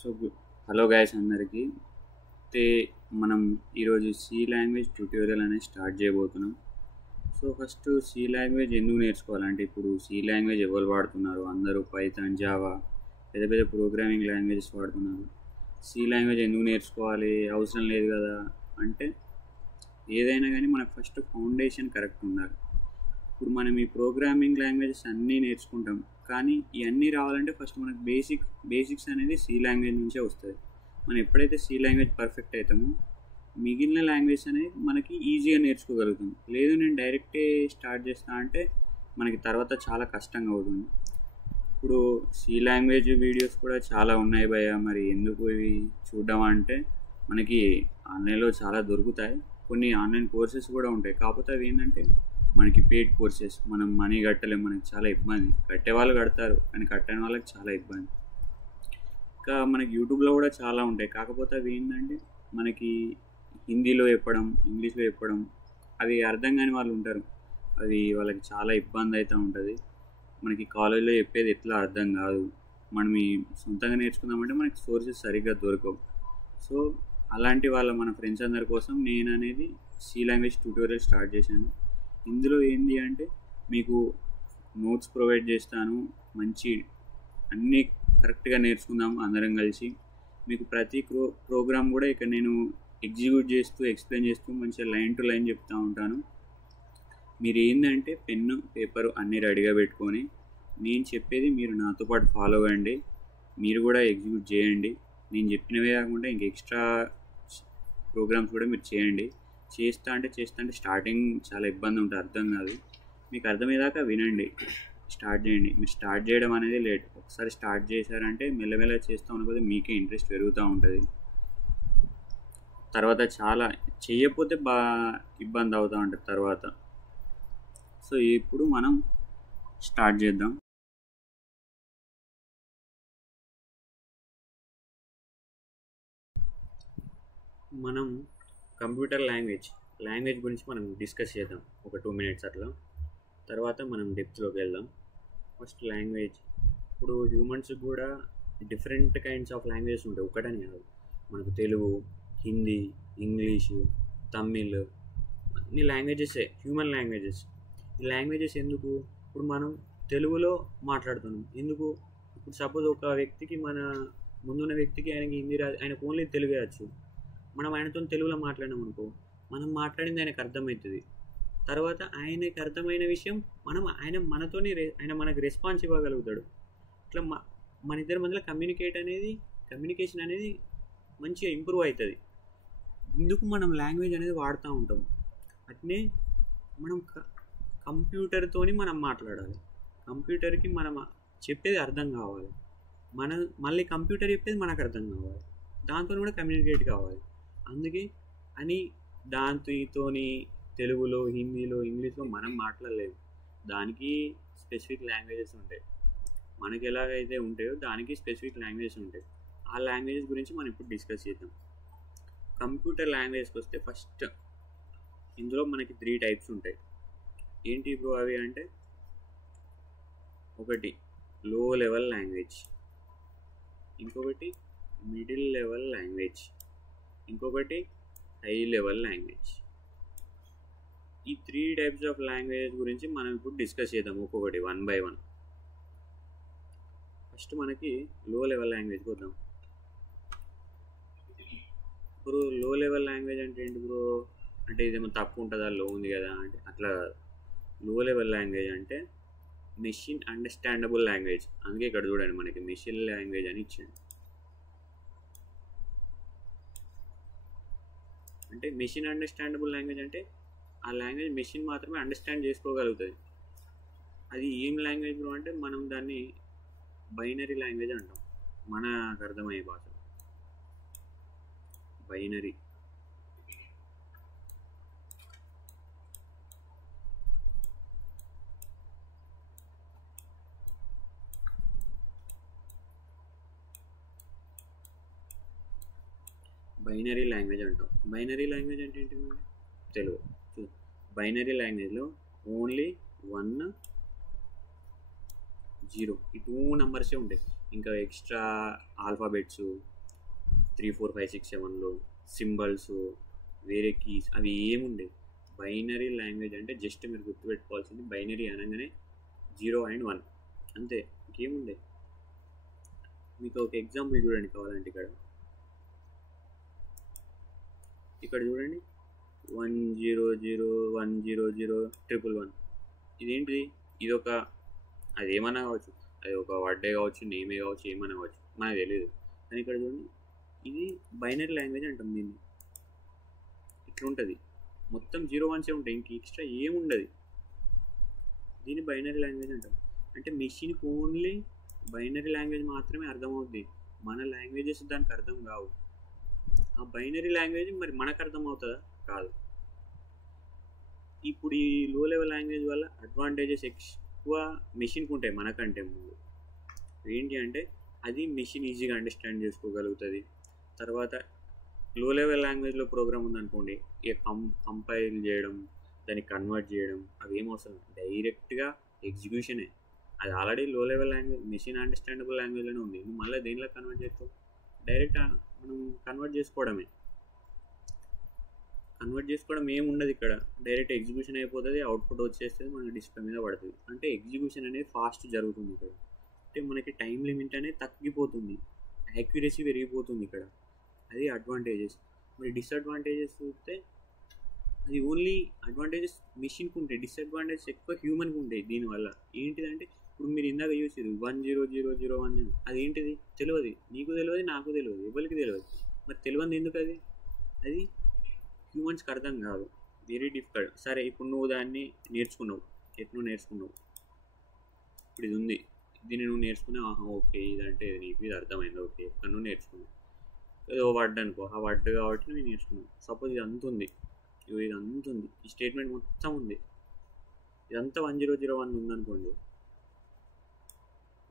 So hello guys అందరికీ అయితే మనం ఈరోజు సి లాంగ్వేజ్ ట్యూటోరియల్ అనేది స్టార్ట్ చేయబోతున్నాం. సో ఫస్ట్ సి లాంగ్వేజ్ ఎందుకు నేర్చుకోవాలంటే, ఇప్పుడు సి లాంగ్వేజ్ ఎవరు వాడుతున్నారు? అందరూ పైథాన్, జావా, పెద్ద పెద్ద ప్రోగ్రామింగ్ లాంగ్వేజెస్ వాడుతున్నారు. సి లాంగ్వేజ్ ఎందుకు నేర్చుకోవాలి, అవసరం లేదు కదా అంటే, ఏదైనా కానీ మనకు ఫస్ట్ ఫౌండేషన్ కరెక్ట్ ఉండాలి. ఇప్పుడు మనం ఈ ప్రోగ్రామింగ్ లాంగ్వేజెస్ అన్నీ నేర్చుకుంటాం, కానీ ఇవన్నీ రావాలంటే ఫస్ట్ మనకు బేసిక్స్ అనేది సి లాంగ్వేజ్ నుంచే వస్తుంది. మనం ఎప్పుడైతే సి లాంగ్వేజ్ పర్ఫెక్ట్ అవుతామో మిగిలిన లాంగ్వేజ్ అనేది మనకి ఈజీగా నేర్చుకోగలుగుతాం. లేదు నేను డైరెక్టే స్టార్ట్ చేస్తా అంటే మనకి తర్వాత చాలా కష్టంగా అవుతుంది. ఇప్పుడు సి లాంగ్వేజ్ వీడియోస్ కూడా చాలా ఉన్నాయి భయ్య, మరి ఎందుకు ఇవి చూడడం అంటే మనకి ఆన్లైన్లో చాలా దొరుకుతాయి. కొన్ని ఆన్లైన్ కోర్సెస్ కూడా ఉంటాయి, కాకపోతే అవి ఏంటంటే మనకి పెయిడ్ కోర్సెస్, మనం మనీ కట్టలేము, మనకి చాలా ఇబ్బంది. కట్టే వాళ్ళు కడతారు కానీ కట్టని వాళ్ళకి చాలా ఇబ్బంది. ఇంకా మనకి యూట్యూబ్లో కూడా చాలా ఉంటాయి, కాకపోతే అవి ఏంటంటే మనకి హిందీలో చెప్పడం, ఇంగ్లీష్లో చెప్పడం, అవి అర్థం కాని వాళ్ళు ఉంటారు. అవి వాళ్ళకి చాలా ఇబ్బంది అవుతూ ఉంటుంది. మనకి కాలేజ్లో చెప్పేది ఎట్లా అర్థం కాదు. మనం ఈ సొంతంగా నేర్చుకుందామంటే మనకి సోర్సెస్ సరిగ్గా దొరకవు. సో అలాంటి మన ఫ్రెండ్స్ అందరి కోసం నేను అనేది సి లాంగ్వేజ్ ట్యూటోరియల్ స్టార్ట్ చేశాను. ఇందులో ఏంటి అంటే మీకు నోట్స్ ప్రొవైడ్ చేస్తాను, మంచి అన్నీ కరెక్ట్గా నేర్చుకుందాం అందరం కలిసి. మీకు ప్రతి ప్రోగ్రామ్ కూడా ఇక్కడ నేను ఎగ్జిక్యూట్ చేస్తూ ఎక్స్ప్లెయిన్ చేస్తూ మంచిగా లైన్ టు లైన్ చెప్తూ ఉంటాను. మీరు ఏంటంటే పెన్ను పేపరు అన్నీ రెడీగా పెట్టుకొని నేను చెప్పేది మీరు నాతో పాటు ఫాలో అవ్వండి. మీరు కూడా ఎగ్జిక్యూట్ చేయండి. నేను చెప్పినవే కాకుండా ఇంక ఎక్స్ట్రా ప్రోగ్రామ్స్ కూడా మీరు చేయండి. చేస్తా అంటే స్టార్టింగ్ చాలా ఇబ్బంది ఉంటుంది, అర్థం కాదు. మీకు అర్థమయ్యేదాకా వినండి, స్టార్ట్ చేయండి. మీరు స్టార్ట్ చేయడం అనేది లేట్. ఒకసారి స్టార్ట్ చేశారంటే మెల్లమెల్ల చేస్తూ ఉన్నప్పుడు మీకే ఇంట్రెస్ట్ పెరుగుతూ ఉంటుంది. తర్వాత చాలా చేయకపోతే ఇబ్బంది అవుతూ ఉంటుంది తర్వాత. సో ఇప్పుడు మనం స్టార్ట్ చేద్దాం. మనం కంప్యూటర్ లాంగ్వేజ్ గురించి మనం డిస్కస్ చేద్దాం ఒక 2 minutes అట్లా. తర్వాత మనం డెప్త్లోకి వెళ్దాం. First language. ఇప్పుడు హ్యూమన్స్ కూడా డిఫరెంట్ కైండ్స్ ఆఫ్ లాంగ్వేజెస్ ఉంటాయి, ఒకటని కాదు. మనకు తెలుగు, హిందీ, ఇంగ్లీషు, తమిళ్, అన్ని లాంగ్వేజెసే హ్యూమన్ లాంగ్వేజెస్. ఈ లాంగ్వేజెస్ ఎందుకు? ఇప్పుడు మనం తెలుగులో మాట్లాడుతున్నాం ఎందుకు? ఇప్పుడు సపోజ్ ఒక వ్యక్తికి, మన ముందున్న వ్యక్తికి ఆయనకి హిందీ రాదు, ఆయనకు ఓన్లీ తెలుగే వచ్చు. మనం ఆయనతో తెలుగులో మాట్లాడినాం అనుకో, మనం మాట్లాడింది ఆయనకు అర్థమవుతుంది. తర్వాత ఆయనకి అర్థమైన విషయం ఆయన మనకు రెస్పాన్స్ ఇవ్వగలుగుతాడు. ఇట్లా మన ఇద్దరి మధ్యలో కమ్యూనికేషన్ అనేది మంచిగా ఇంప్రూవ్ అవుతుంది. ఇందుకు మనం లాంగ్వేజ్ అనేది వాడుతూ ఉంటాం. అట్నే మనం కంప్యూటర్తోని మనం మాట్లాడాలి. కంప్యూటర్కి మనం చెప్పేది అర్థం కావాలి, మళ్ళీ కంప్యూటర్ చెప్పేది మనకు అర్థం కావాలి, దాంతో కూడా కమ్యూనికేట్ కావాలి. అందుకే దాంతోని తెలుగులో, హిందీలో, ఇంగ్లీష్లో మనం మాట్లాడలేము. దానికి స్పెసిఫిక్ లాంగ్వేజెస్ ఉంటాయి. మనకి ఎలాగైతే ఉంటాయో దానికి స్పెసిఫిక్ లాంగ్వేజెస్ ఉంటాయి. ఆ లాంగ్వేజెస్ గురించి మనం ఇప్పుడు డిస్కస్ చేద్దాం. కంప్యూటర్ లాంగ్వేజ్కి వస్తే ఫస్ట్ ఇందులో మనకి 3 types ఉంటాయి. ఏంటి ఇప్పుడు అవి అంటే, ఒకటి లో లెవెల్ లాంగ్వేజ్, ఇంకొకటి మిడిల్ లెవెల్ లాంగ్వేజ్, ఇంకొకటి హై లెవెల్ లాంగ్వేజ్. ఈ 3 types ఆఫ్ లాంగ్వేజెస్ గురించి మనం ఇప్పుడు డిస్కస్ చేద్దాం ఒక్కొక్కటి 1 by 1. ఫస్ట్ మనకి లో లెవెల్ లాంగ్వేజ్కి వద్దాం. ఇప్పుడు లో లెవెల్ లాంగ్వేజ్ అంటే ఏంటి బ్రో అంటే, ఇదేమో తక్కువ ఉంటుందా, లో ఉంది కదా అంటే అట్లా. లో లెవెల్ లాంగ్వేజ్ అంటే మెషిన్ అండర్స్టాండబుల్ లాంగ్వేజ్. అందుకే ఇక్కడ చూడండి మనకి మెషిన్ లాంగ్వేజ్ అని ఇచ్చాడు. అంటే మెషిన్ అండర్స్టాండబుల్ లాంగ్వేజ్ అంటే ఆ లాంగ్వేజ్ మెషిన్ మాత్రమే అండర్స్టాండ్ చేసుకోగలుగుతుంది. అది ఏం లాంగ్వేజ్ బ్రో అంటే, మనం దాన్ని బైనరీ లాంగ్వేజ్ అంటాం. మనకు అర్థమయ్యే భాష బైనరీ. బైనరీ లాంగ్వేజ్ అంటాం. బైనరీ లాంగ్వేజ్ అంటే ఏంటి? తెలుగు. బైనరీ లాంగ్వేజ్లో ఓన్లీ 1, 0 ఈ 2 numbers ఉంటాయి. ఇంకా ఎక్స్ట్రా ఆల్ఫాబెట్స్ 3 4 5 6 7లో సింబల్స్, వేరే కీస్ అవి ఏముండేవి. బైనరీ లాంగ్వేజ్ అంటే జస్ట్ మీరు గుర్తుపెట్టుకోవాల్సింది బైనరీ అనగానే 0 and 1 అంతే, ఇంకేముండే. మీకు ఒక ఎగ్జాంపుల్ చూడండి కావాలంటే ఇక్కడ చూడండి 100100111. ఇదేంటిది? ఇదొక అది ఏమన్నా కావచ్చు, అది ఒక వర్డే కావచ్చు, నేమే కావచ్చు, ఏమన్నా కావచ్చు, మనకు తెలియదు. కానీ ఇక్కడ చూడండి, ఇది బైనరీ లాంగ్వేజ్ అంటాం దీన్ని. ఇట్లుంటుంది, మొత్తం 0 1 ఉంటాయి, ఇంక ఎక్స్ట్రా ఏముండదు. దీన్ని బైనరీ లాంగ్వేజ్ అంటాం. అంటే మెషిన్కి ఓన్లీ బైనరీ లాంగ్వేజ్ మాత్రమే అర్థమవుద్ది, మన లాంగ్వేజెస్ దానికి అర్థం కావు. ఆ బైనరీ లాంగ్వేజ్ మరి మనకు అర్థం అవుతుందా? కాదు. ఇప్పుడు ఈ లో లెవెల్ లాంగ్వేజ్ వల్ల అడ్వాంటేజెస్ ఎక్కువ మెషిన్కి ఉంటాయి మనకంటే ముందు. ఏంటి అంటే అది మెషిన్ ఈజీగా అండర్స్టాండ్ చేసుకోగలుగుతుంది. తర్వాత లో లెవెల్ లాంగ్వేజ్లో ప్రోగ్రామ్ ఉందనుకోండి, ఇక కంపైల్ చేయడం, దాన్ని కన్వర్ట్ చేయడం అవి ఏమవసరం, డైరెక్ట్గా ఎగ్జిక్యూషనే. అది ఆల్రెడీ లో లెవెల్ లాంగ్వేజ్ మెషిన్ అండర్స్టాండబుల్ లాంగ్వేజ్లోనే ఉంది, నువ్వు మళ్ళీ దేనిలో కన్వర్ట్ చేస్తావు? డైరెక్ట్ మనం కన్వర్ట్ చేసుకోవడమే. కన్వర్ట్ చేసుకోవడం ఏముండదు ఇక్కడ, డైరెక్ట్ ఎగ్జిక్యూషన్ అయిపోతుంది, అవుట్పుట్ వచ్చేస్తుంది, మనకి డిస్ప్లే మీద పడుతుంది. అంటే ఎగ్జిక్యూషన్ అనేది ఫాస్ట్ జరుగుతుంది ఇక్కడ. అంటే మనకి టైం లిమిట్ అనేది తగ్గిపోతుంది, యాక్యురసీ పెరిగిపోతుంది ఇక్కడ. అది అడ్వాంటేజెస్. మరి డిసడ్వాంటేజెస్ చూస్తే అది ఓన్లీ అడ్వాంటేజెస్ మెషిన్కి ఉంటాయి, డిసడ్వాంటేజెస్ ఎక్కువ హ్యూమన్కి ఉంటాయి దీనివల్ల. ఏంటిదంటే ఇప్పుడు మీరు ఇందాక చూసారు 10001, అదేంటిది తెలియదు, నీకు తెలియదు, నాకు తెలియదు, ఎవరికి తెలియదు. మరి తెలియదు ఎందుకు? అది హ్యూమన్స్కి అర్థం కాదు, వెరీ డిఫికల్ట్. సరే ఇప్పుడు నువ్వు దాన్ని నేర్చుకున్నావు, ఎట్లా నేర్చుకున్నావు? ఇప్పుడు ఇది ఉంది, దీన్ని నువ్వు నేర్చుకున్నావు, ఆహా ఓకే ఇదంటే నీకు ఇది అర్థమైంది, ఓకే ఇక్కడ నువ్వు నేర్చుకున్నావు. ఏదో వర్డ్ అనుకో, ఆ వర్డ్ కాబట్టి నేను నేర్చుకున్నాను. సపోజ్ ఇది అంత ఉంది, ఇది అంత ఉంది, ఈ స్టేట్మెంట్ మొత్తం ఉంది, ఇదంతా 1001 ఉందనుకోండి,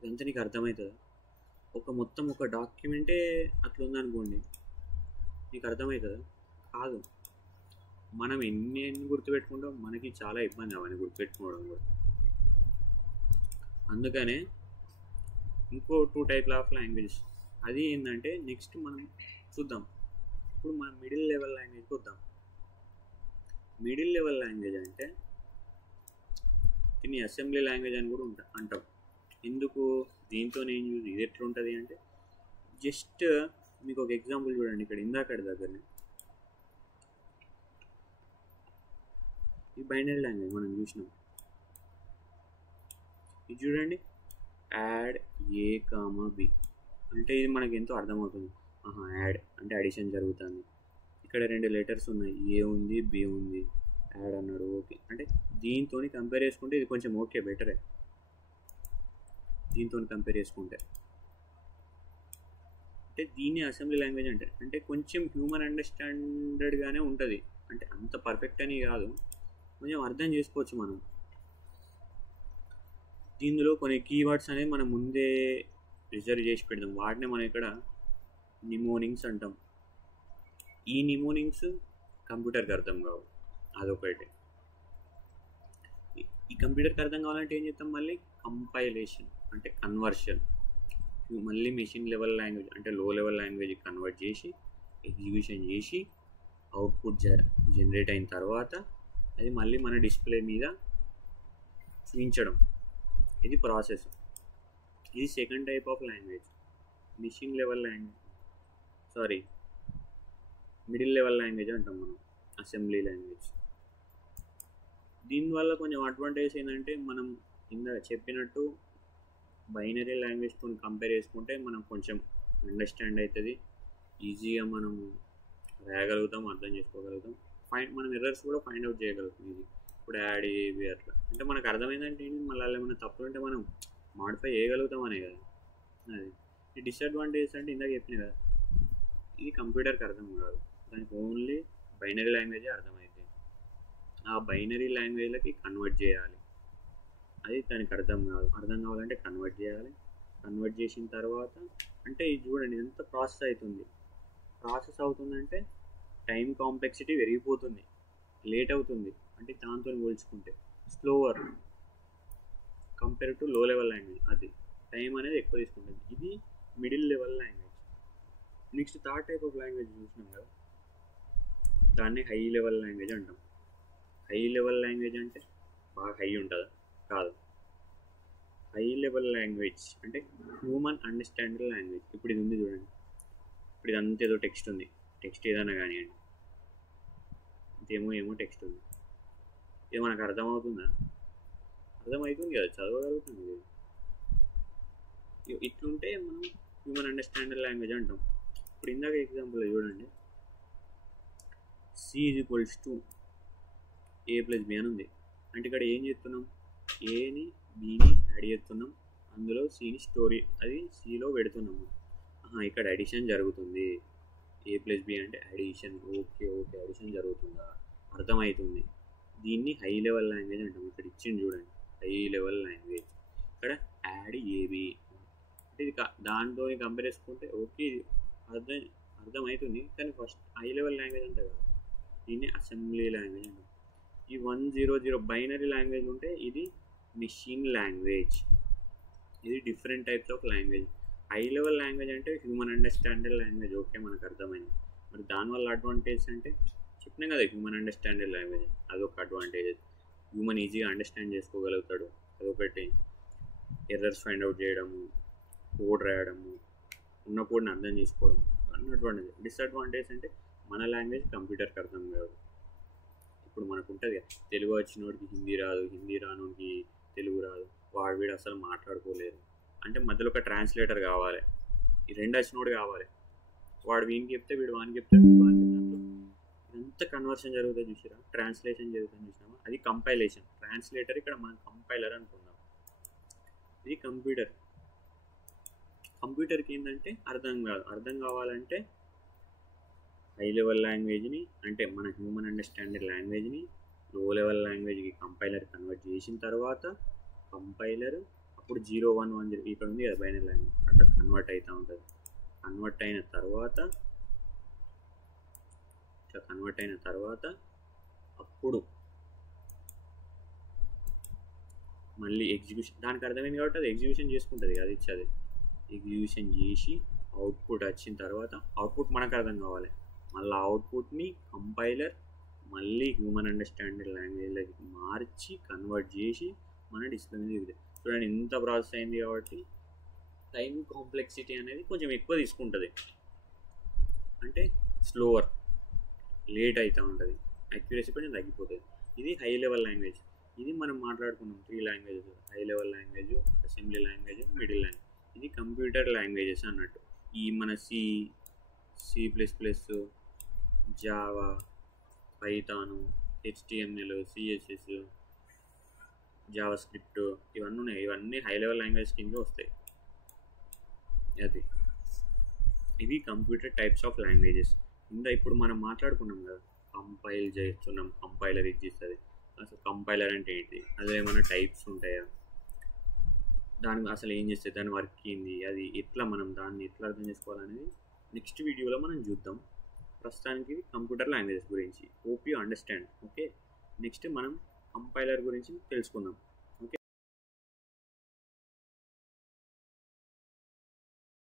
ఇదంతా నీకు అర్థమవుతుందా? మొత్తం ఒక డాక్యుమెంటే అట్లా ఉందనుకోండి, నీకు అర్థమవుతుందా? కాదు. మనం ఎన్ని గుర్తుపెట్టుకుంటాం, మనకి చాలా ఇబ్బంది అవన్నీ గుర్తుపెట్టుకోవడం కూడా. అందుకనే ఇంకో 2 టైప్స్ ఆఫ్ లాంగ్వేజ్. అది ఏంటంటే నెక్స్ట్ మనం చూద్దాం. ఇప్పుడు మనం మిడిల్ లెవెల్ లాంగ్వేజ్కి వద్దాం. మిడిల్ లెవెల్ లాంగ్వేజ్ అంటే దీన్ని అసెంబ్లీ లాంగ్వేజ్ అని కూడా అంటాం. ఎందుకు? దీంతో నేను ఇది ఎట్లా ఉంటుంది అంటే, జస్ట్ మీకు ఒక ఎగ్జాంపుల్ చూడండి. ఇక్కడ ఇందాకటి దగ్గరనే ఈ బైనరీ లాంగ్వేజ్ మనం చూసినాం. ఇది చూడండి, యాడ్ A, B అంటే ఇది మనకి ఎంతో అర్థమవుతుంది. యాడ్ అంటే అడిషన్ జరుగుతుంది. ఇక్కడ 2 లెటర్స్ ఉన్నాయి, A ఉంది, B ఉంది, యాడ్ అన్నాడు, ఓకే. అంటే దీంతో కంపేర్ చేసుకుంటే ఇది కొంచెం ఓకే, బెటరే దీంతో కంపేర్ చేసుకుంటే. అంటే దీన్ని అసెంబ్లీ లాంగ్వేజ్ అంటే కొంచెం హ్యూమన్ అండర్స్టాండెడ్గానే ఉంటుంది. అంటే అంత పర్ఫెక్ట్ అని కాదు, కొంచెం అర్థం చేసుకోవచ్చు మనం. దీనిలో కొన్ని కీవర్డ్స్ అనేది మనం ముందే రిజర్వ్ చేసి పెడదాం, వాటిని మనం ఇక్కడ నిమోనింగ్స్ అంటాం. ఈ నిమోనింగ్స్ కంప్యూటర్కి అర్థం కావు, అదొకటి. ఈ కంప్యూటర్కి అర్థం కావాలంటే ఏం చేస్తాం? మళ్ళీ కంపైలేషన్ అంటే కన్వర్షన్, మళ్ళీ మెషిన్ లెవెల్ లాంగ్వేజ్ అంటే లో లెవెల్ లాంగ్వేజ్ కన్వర్ట్ చేసి ఎగ్జిక్యూషన్ చేసి అవుట్పుట్ జనరేట్ అయిన తర్వాత అది మళ్ళీ మన డిస్ప్లే మీద చూపించడం, ఇది ప్రాసెస్. ఇది second type of language, machine level language, middle level language అంటాం మనం, అసెంబ్లీ లాంగ్వేజ్. దీనివల్ల కొంచెం అడ్వాంటేజ్ ఏంటంటే, మనం ఇందాక చెప్పినట్టు బైనరీ లాంగ్వేజ్తో కంపేర్ చేసుకుంటే మనం కొంచెం అండర్స్టాండ్ అవుతుంది, ఈజీగా మనం రాయగలుగుతాం, అర్థం చేసుకోగలుగుతాం, మనం ఎర్రర్స్ కూడా ఫైండ్ అవుట్ చేయగలుగుతాం ఇది. ఇప్పుడు యాడ్ ఏవి అట్లా అంటే మనకు అర్థమైందంటే ఏంటి, మళ్ళీ ఏమైనా తప్పులు ఉంటే మనం మాడిఫై చేయగలుగుతాం అనే కదా. అది ఈ డిసడ్వాంటేజెస్ అంటే ఇందాక చెప్పిన కదా, ఇది కంప్యూటర్కి అర్థం కాదు, దానికి ఓన్లీ బైనరీ లాంగ్వేజే అర్థమవుతుంది. ఆ బైనరీ లాంగ్వేజ్లకి కన్వర్ట్ చేయాలి, అది దానికి అర్థం కావాలంటే కన్వర్ట్ చేయాలి. కన్వర్ట్ చేసిన తర్వాత అంటే ఇది చూడండి, ఎంత ప్రాసెస్ అవుతుందంటే టైం కాంప్లెక్సిటీ పెరిగిపోతుంది, లేట్ అవుతుంది. అంటే దాంతో పోల్చుకుంటే స్లోవర్ కంపేర్ టు లో లెవెల్ లాంగ్వేజ్. అది టైం అనేది ఎక్కువ తీసుకుంటుంది. ఇది middle level language. Next third type of language చూసినాం కదా, దాన్ని హై లెవెల్ లాంగ్వేజ్ అంటాం. హై లెవెల్ లాంగ్వేజ్ అంటే బాగా హై ఉంటుందా? కాదు. హై లెవెల్ లాంగ్వేజ్ అంటే హ్యూమన్ అండర్స్టాండబుల్ లాంగ్వేజ్. ఇప్పుడు ఇది ఉంది చూడండి, ఇప్పుడు ఇదంతా ఏదో టెక్స్ట్ ఉంది, టెక్స్ట్ ఏదైనా కానివ్వండి, ఏమో టెక్స్ట్ ఉంది, ఇది మనకు అర్థమవుతుందా? అర్థమవుతుంది కదా, చదవగలుగుతుంది కదా. ఇట్లుంటే మనం హ్యూమన్ అండర్స్టాండబుల్ లాంగ్వేజ్ అంటాం. ఇప్పుడు ఇందాక ఎగ్జాంపుల్ చూడండి, C = A+B అని ఉంది. అంటే ఇక్కడ ఏం చేస్తున్నాం, ఏని బిని యాడ్ చేస్తున్నాం, అందులో సిని స్టోరీ అది సిలో పెడుతున్నాము. ఇక్కడ అడిషన్ జరుగుతుంది, A+B అంటే అడిషన్. ఓకే అడిషన్ జరుగుతుందా, అర్థమవుతుంది. దీన్ని హై లెవెల్ లాంగ్వేజ్ అంటాం. ఇక్కడ ఇచ్చింది చూడండి, హై లెవెల్ లాంగ్వేజ్. ఇక్కడ యాడ్ ఏబి అంటే ఇది దాంతో కంపేర్ చేసుకుంటే ఓకే అర్థమవుతుంది, కానీ ఫస్ట్ హై లెవెల్ లాంగ్వేజ్ అంటే కదా, దీన్ని అసెంబ్లీ లాంగ్వేజ్ అంటాం. ఈ 100 బైనరీ లాంగ్వేజ్ ఉంటే ఇది మెషిన్ లాంగ్వేజ్. ఇది different types of language. High level language అంటే హ్యూమన్ అండర్స్టాండబుల్ లాంగ్వేజ్. ఓకే, మనకు అర్థమైంది. మరి దానివల్ల అడ్వాంటేజ్ అంటే చెప్పినాం కదా, హ్యూమన్ అండర్స్టాండబుల్ లాంగ్వేజ్ అదొక అడ్వాంటేజ్. హ్యూమన్ ఈజీగా అండర్స్టాండ్ చేసుకోగలుగుతాడు, అదొకటి. ఎర్రర్స్ ఫైండ్ అవుట్ చేయడము, కోడ్ రాయడము, ఉన్న కోడ్ని అర్థం చేసుకోవడం అన్న అడ్వాంటేజ్. డిసడ్వాంటేజ్ అంటే మన లాంగ్వేజ్ కంప్యూటర్కి అర్థం కాదు. ఇప్పుడు మనకు ఉంటుంది కదా, తెలుగు వచ్చినోడికి హిందీ రాదు, హిందీ రానోడికి తెలుగు రాదు, వీడు అసలు మాట్లాడుకోలేరు. అంటే మధ్యలో ఒక ట్రాన్స్లేటర్ కావాలి, ఈ రెండు వచ్చినోడు కావాలి. వాడు వీనికి చెప్తే వీడు వానికి చెప్తాడు, ఇదంతా కన్వర్షన్ జరుగుతుంది చూసిరా, ట్రాన్స్లేషన్ జరుగుతుంది చూసినామా, అది కంపైలేషన్. ట్రాన్స్లేటర్ ఇక్కడ మనం కంపైలర్ అనుకుందాం. ఇది కంప్యూటర్కి ఏంటంటే అర్థం కావాలంటే హై లెవెల్ లాంగ్వేజ్ని అంటే మన హ్యూమన్ అండర్స్టాండింగ్ లాంగ్వేజ్ని లో లెవెల్ లాంగ్వేజ్కి కంపైలర్ కన్వర్ట్ చేసిన తర్వాత కంపైలర్ అప్పుడు 0110 ఇక్కడ ఉంది కదా బైనరీ లాంగ్వేజ్, అట్లా కన్వర్ట్ అవుతూ ఉంటుంది. కన్వర్ట్ అయిన తర్వాత అప్పుడు మళ్ళీ ఎగ్జిక్యూషన్, దానికి అర్థమైంది కాబట్టి అది ఎగ్జిక్యూషన్ చేసుకుంటుంది కదా, ఇచ్చేది ఎగ్జిక్యూషన్ చేసి అవుట్పుట్ వచ్చిన తర్వాత అవుట్పుట్ మనకు అర్థం కావాలి. మళ్ళీ అవుట్పుట్ని కంపైలర్ మళ్ళీ హ్యూమన్ అండర్స్టాండింగ్ లాంగ్వేజ్లోకి మార్చి కన్వర్ట్ చేసి మన డిస్ప్లే మీద చూపిస్తుంది. చూడండి ఇంత ప్రాసెస్ అయింది కాబట్టి టైం కాంప్లెక్సిటీ అనేది కొంచెం ఎక్కువ తీసుకుంటుంది, అంటే స్లోవర్ లేట్ అవుతూ ఉంటుంది, యాక్యురసీ కొంచెం తగ్గిపోతుంది. ఇది హై లెవెల్ లాంగ్వేజ్. ఇది మనం మాట్లాడుకున్నాం 3 languages, high level language, assembly language, middle language. ఇది కంప్యూటర్ లాంగ్వేజెస్ అన్నట్టు. ఈ మన C++, Java, Python, HTML, CSS, Java script ఇవన్నీ ఉన్నాయి. ఇవన్నీ హై లెవెల్ లాంగ్వేజ్ కింద వస్తాయి. అది ఇవి కంప్యూటర్ టైప్స్ ఆఫ్ లాంగ్వేజెస్. ఇప్పుడు మనం మాట్లాడుకున్నాం కదా, కంపైల్ చేస్తున్నాం, కంపైలర్ ఇది చేస్తుంది. అసలు కంపైలర్ అంటే ఏంటి, అదే ఏమైనా టైప్స్ ఉంటాయా, దానికి అసలు ఏం చేస్తుంది, దాని వర్క్ ఏంది, అది ఎట్లా మనం దాన్ని ఎట్లా అర్థం చేసుకోవాలనేది నెక్స్ట్ వీడియోలో మనం చూద్దాం. ప్రస్తుతానికి కంప్యూటర్ లాంగ్వేజెస్ గురించి hope you understand. Okay, next మనం కంపైలర్ గురించి తెలుసుకుందాం.